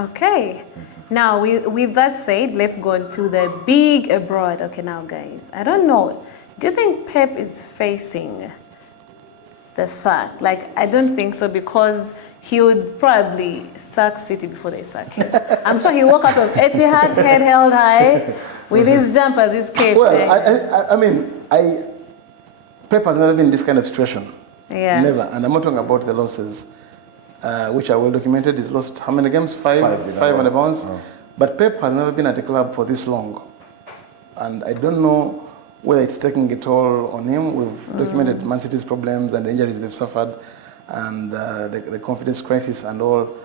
Okay. Now, with that said, let's go on to the big abroad. Okay, now, guys, I don't know. Do you think Pep is facing the sack? Like, I don't think so, because he would probably sack City before they sack him. I'm sure he'll walk out of Etihad, head held high, with his jumpers, his cape. Well, I mean, Pep has never been in this kind of situation. Yeah. Never. And I'm not talking about the losses, which are well documented. He's lost how many games? Five on the bounce. Oh. But Pep has never been at the club for this long. And I don't know whether it's taking a toll on him. We've documented Man City's problems and the injuries they've suffered, and the confidence crisis and all.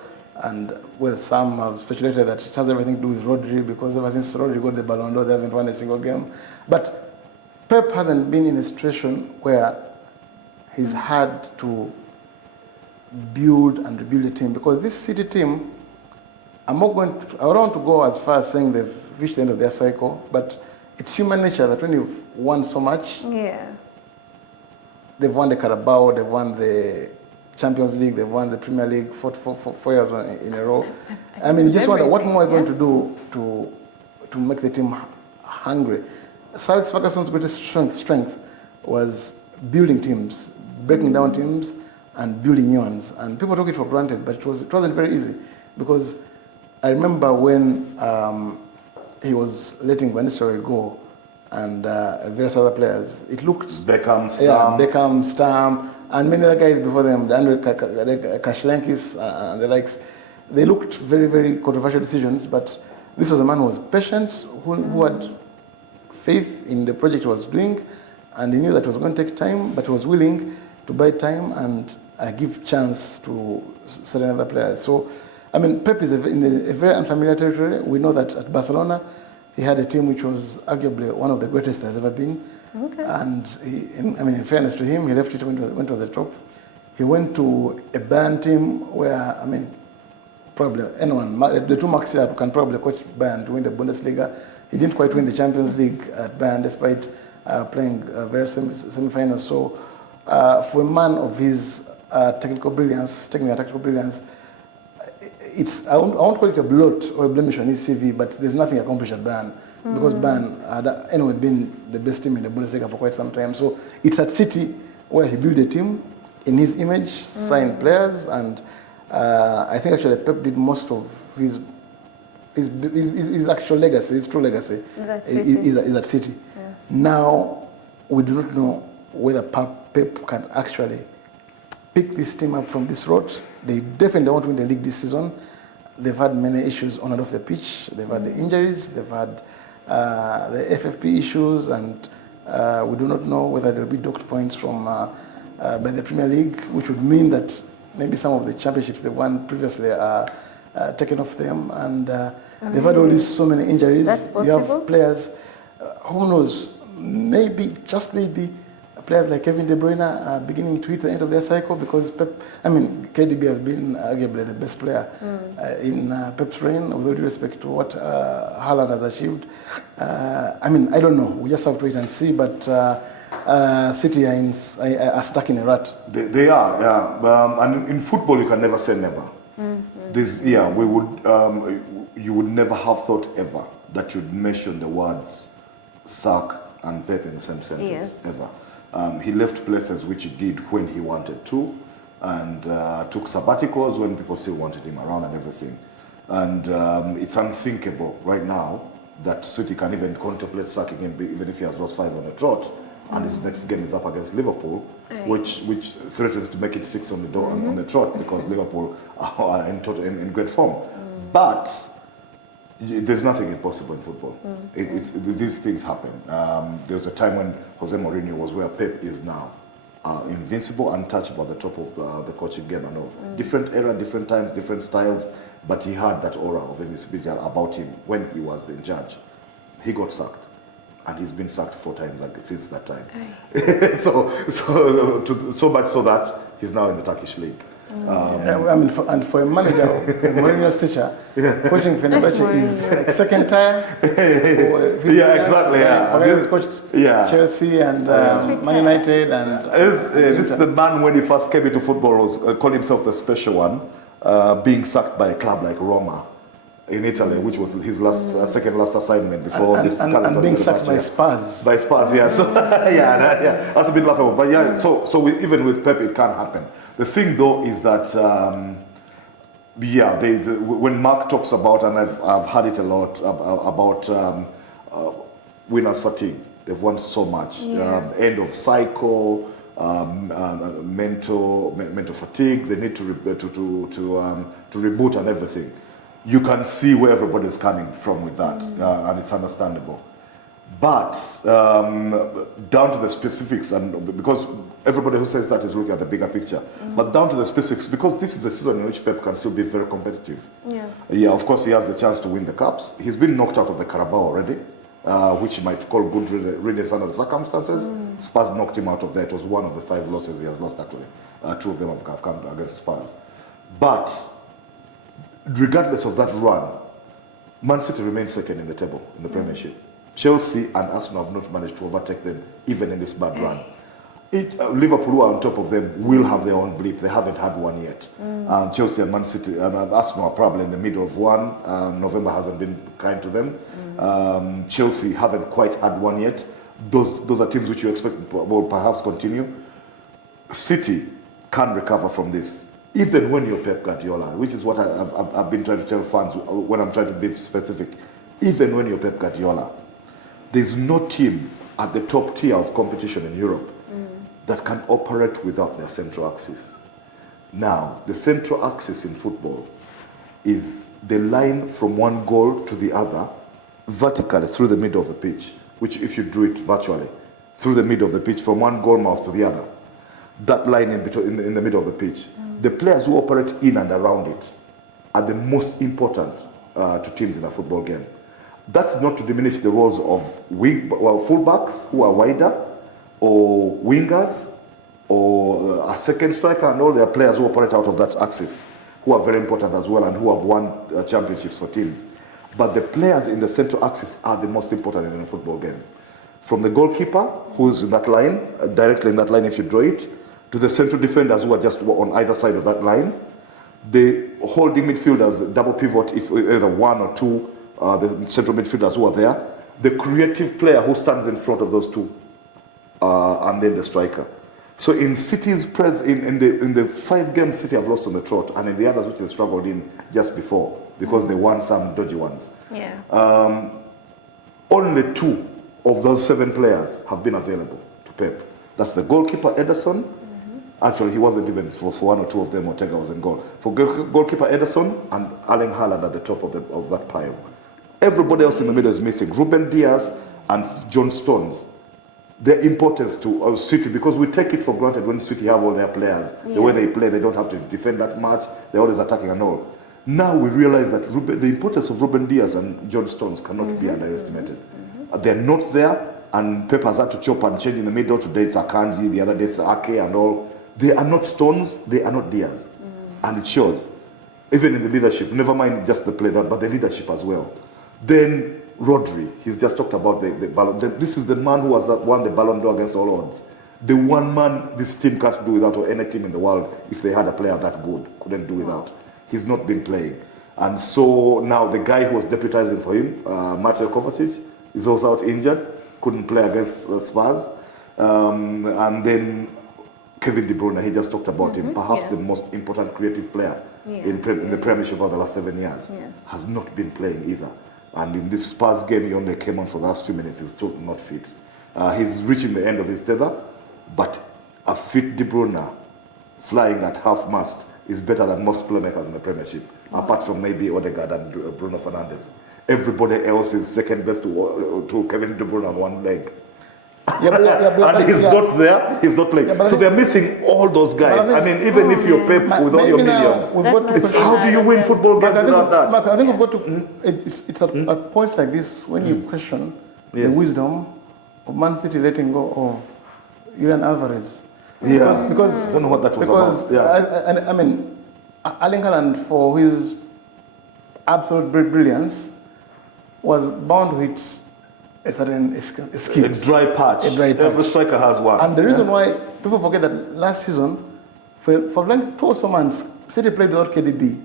And well, some have speculated that it has everything to do with Rodri, because ever since Rodri got the Ballon d'Or, they haven't won a single game. But Pep hasn't been in a situation where he's had to build and rebuild a team, because this City team, I don't want to go as far as saying they've reached the end of their cycle, but it's human nature that when you've won so much, yeah, they've won the Carabao, they've won the Champions League, they've won the Premier League 4 years in a row. I mean, you just wonder what more are you going to do to make the team hungry. Sir Alex Ferguson's greatest strength was building teams, breaking down teams and building new ones. And people took it for granted, but it wasn't very easy, because I remember when he was letting Van Nistelrooy go and various other players, it looked... Beckham, Stam. Yeah, Beckham, Stam, and many other guys before them, Andre Kashlenkis and the likes. They looked very, very controversial decisions, but this was a man who was patient, who had faith in the project he was doing, and he knew that it was going to take time, but he was willing to buy time and give chance to certain other players. So, I mean, Pep is in a very unfamiliar territory. We know that at Barcelona, he had a team which was arguably one of the greatest there's ever been. Okay. And in fairness to him, he left it when it went to the top. He went to a Bayern team where, I mean, probably anyone, the two Max can probably coach Bayern to win the Bundesliga. He didn't quite win the Champions League at Bayern, despite playing very semi-finals. So, for a man of his technical tactical brilliance, I won't call it a blot or a blemish on his CV, but there's nothing accomplished at Bayern, because Bayern had anyway been the best team in the Bundesliga for quite some time. So it's at City where he built a team in his image, signed players, and I think actually Pep did most of his actual legacy, his true legacy, is at City. Yes. Now, we do not know whether Pep can actually pick this team up from this road. They definitely want to win the league this season. They've had many issues on and off the pitch. They've had the injuries, they've had the FFP issues, and we do not know whether there'll be docked points from by the Premier League, which would mean that maybe some of the championships they won previously are taken off them, and they've had all these so many injuries. That's possible. You have players, who knows, maybe, just maybe, players like Kevin De Bruyne are beginning to hit the end of their cycle, because KDB has been arguably the best player in Pep's reign, with all due respect to what Haaland has achieved. I don't know. We just have to wait and see, but City are stuck in a rut. They are, yeah. And in football, you can never say never. You would never have thought ever that you'd mention the words sack and Pep in the same sentence, ever. He left places which he did when he wanted to, and took sabbaticals when people still wanted him around and everything. And it's unthinkable right now that City can even contemplate sacking him, even if he has lost 5 on the trot, and his next game is up against Liverpool, which threatens to make it 6 on the door on the trot, because Liverpool are in great form. But there's nothing impossible in football. These things happen. There was a time when Jose Mourinho was where Pep is now. Invincible, untouchable at the top of the coaching game and all. Different era, different times, different styles, but he had that aura of invincibility about him when he was the judge. He got sacked, and he's been sacked 4 times since that time. So much so that he's now in the Turkish league. And for a manager, Mourinho's teacher, coaching Fenerbahce is like second time. Exactly. He's coached Chelsea and Man United. And this is the man, when he first came into football, was called himself the special one, being sacked by a club like Roma. in Italy, which was his second last assignment before this. And being sacked by Spurs. By Spurs, yeah. So, yeah, that's a bit laughable. But yeah, even with Pep, it can happen. The thing though is that, when Mark talks about, and I've heard it a lot, about winners' fatigue. They've won so much. End of cycle, mental fatigue. They need to reboot and everything. You can see where everybody's coming from with that, and it's understandable. But down to the specifics, and because everybody who says that is looking at the bigger picture, but down to the specifics, because this is a season in which Pep can still be very competitive. Yes. Yeah, of course he has the chance to win the cups. He's been knocked out of the Carabao already, which you might call good riddance under the circumstances. Spurs knocked him out of there. It was one of the 5 losses he has lost actually. 2 of them have come against Spurs. But regardless of that run, Man City remains second in the table in the Premiership. Chelsea and Arsenal have not managed to overtake them even in this bad run. Liverpool, who are on top of them, will have their own blip. They haven't had one yet. Chelsea and Man City and Arsenal are probably in the middle of one. November hasn't been kind to them. Chelsea haven't quite had one yet. Those are teams which you expect will perhaps continue. City can recover from this. Even when you're Pep Guardiola, which is what I've been trying to tell fans when I'm trying to be specific. Even when you're Pep Guardiola, there's no team at the top tier of competition in Europe that can operate without their central axis. Now, the central axis in football is the line from one goal to the other, vertically through the middle of the pitch, which if you drew it virtually, through the middle of the pitch, from one goal mouth to the other, that line in the middle of the pitch, the players who operate in and around it are the most important to teams in a football game. That's not to diminish the roles of fullbacks who are wider, or wingers, or a second striker, and all their players who operate out of that axis, who are very important as well and who have won championships for teams. But the players in the central axis are the most important in a football game. From the goalkeeper, who's in that line, directly in that line if you draw it, to the central defenders who are just on either side of that line, the holding midfielders, double pivot, if either one or two, the central midfielders who are there, the creative player who stands in front of those two, and then the striker. So in City's in the 5 games City have lost on the trot, and in the others which they struggled in just before, because they won some dodgy ones. Yeah. Only 2 of those 7 players have been available to Pep. That's the goalkeeper Ederson. Actually, he wasn't even for 1 or 2 of them. Ortega was in goal. For goalkeeper Ederson and Erling Haaland at the top of that pile. Everybody else in the middle is missing. Ruben Diaz and John Stones. Their importance to City, because we take it for granted when City have all their players. The way they play, they don't have to defend that much. They're always attacking and all. Now we realize that the importance of Ruben Diaz and John Stones cannot be underestimated. They're not there, and Pep has had to chop and change in the middle. Today it's Akanji, the other day it's Ake and all. They are not Stones, they are not Diaz. And it shows. Even in the leadership, never mind just the play, but the leadership as well. Then Rodri, he's just talked about the Ballon. This is the man who won the Ballon d'Or against all odds. The one man this team can't do without, or any team in the world, if they had a player that good, couldn't do without. He's not been playing. And so now the guy who was deputizing for him, Mateo Kovacic, is also out injured, couldn't play against Spurs. And then Kevin De Bruyne, he just talked about him, perhaps the most important creative player in the Premiership over the last 7 years, has not been playing either. And in this Spurs game, he only came on for the last 2 minutes. He's still not fit. He's reaching the end of his tether, but a fit De Bruyne flying at half-mast is better than most playmakers in the Premiership, apart from maybe Odegaard and Bruno Fernandes. Everybody else is second best to Kevin De Bruyne on one leg. And he's not there, he's not playing. So they're missing all those guys. I mean, even if you're Pep with all your millions, it's how do you win football games without that? Mark, I think we've got to, it's at points like this when you question the wisdom of Man City letting go of Julian Alvarez. Because I don't know what that was about. I mean, Erling Haaland, for his absolute brilliance, was bound to hit a certain skid. A dry patch. Every striker has one. And the reason why people forget that last season, for like 2 or so months, City played without KDB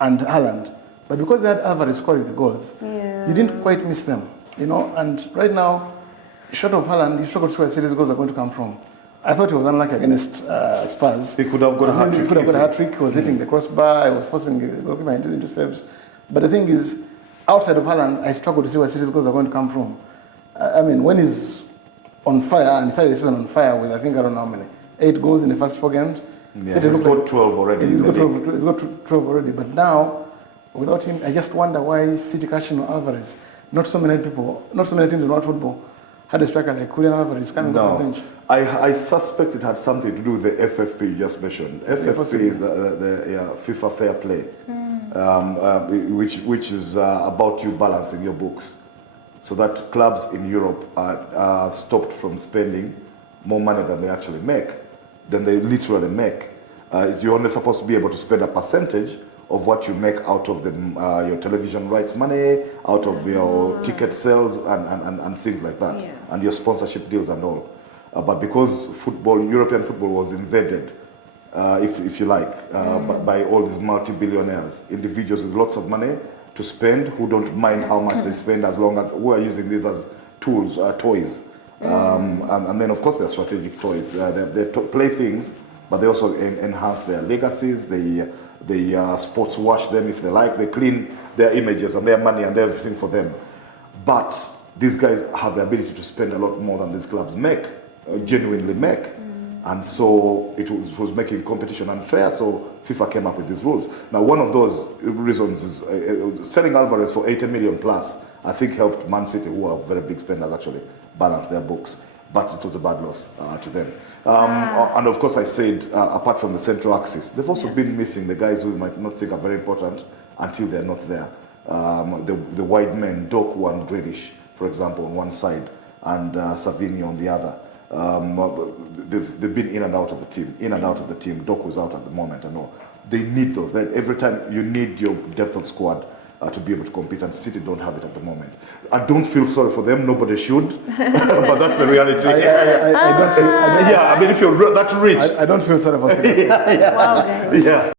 and Haaland. But because they had Alvarez scoring the goals, you didn't quite miss them, you know. And right now, short of Haaland, you struggle to see where series goals are going to come from. I thought he was unlucky against Spurs. He could have got a hat-trick. He could have got a hat-trick. He was hitting the crossbar. He was forcing the goalkeeper into saves. But the thing is, outside of Haaland, I struggle to see where series goals are going to come from. I mean, when he's on fire, and he started the season on fire with, I think, I don't know how many, 8 goals in the first 4 games. Yeah, he's got 12 already. He's got 12 already. But now, without him, I just wonder why City catching Alvarez. Not so many teams in world football had a striker like Julian Alvarez coming off the bench. I suspect it had something to do with the FFP you just mentioned. FFP is the FIFA Fair Play, which is about you balancing your books, so that clubs in Europe are stopped from spending more money than they actually make, than they literally make. You're only supposed to be able to spend a percentage of what you make out of your television rights money, out of your ticket sales and things like that, and your sponsorship deals and all. But because European football was invaded, if you like, by all these multi-billionaires, individuals with lots of money to spend, who don't mind how much they spend as long as we are using these as tools, toys. And then, of course, they're strategic toys. They play things, but they also enhance their legacies. They sports wash them if they like. They clean their images and their money and everything for them. But these guys have the ability to spend a lot more than these clubs make, genuinely make. And so it was making competition unfair, so FIFA came up with these rules. Now, one of those reasons is selling Alvarez for 80 million plus, I think helped Man City, who are very big spenders, actually balance their books. But it was a bad loss to them. And of course, I said, apart from the central axis, they've also been missing the guys who you might not think are very important until they're not there. The wide men, Doku and Grealish, for example, on one side, and Savini on the other. They've been in and out of the team, Doku is out at the moment and all. They need those. Every time you need your depth of squad to be able to compete, and City don't have it at the moment. I don't feel sorry for them, nobody should, but that's the reality. I don't feel, I mean, if you're that rich. I don't feel sorry for City. Wow, guys. Yeah.